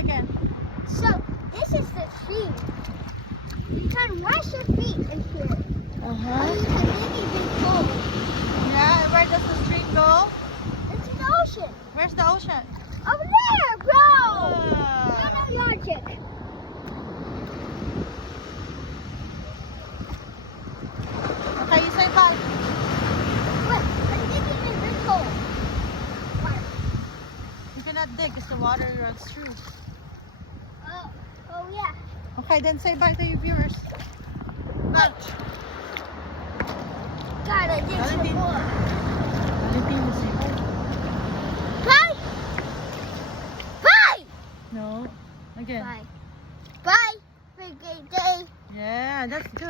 again. So, this is the sea. You can wash your feet in here. Uh-huh. It's a really big boat. Yeah, where does the stream go? It's the ocean. Where's the ocean? Over there, bro! Ah. No logic. Okay, you say bye. Wait, I'm digging in this hole. You cannot dig because the water runs through. Oh yeah. Okay, then say bye to your viewers. Bye. Gotta dig some Valentine. more. Valentine, say bye. Bye! Bye! No. Again. Bye. Bye. Have a great day. Yeah, that's good.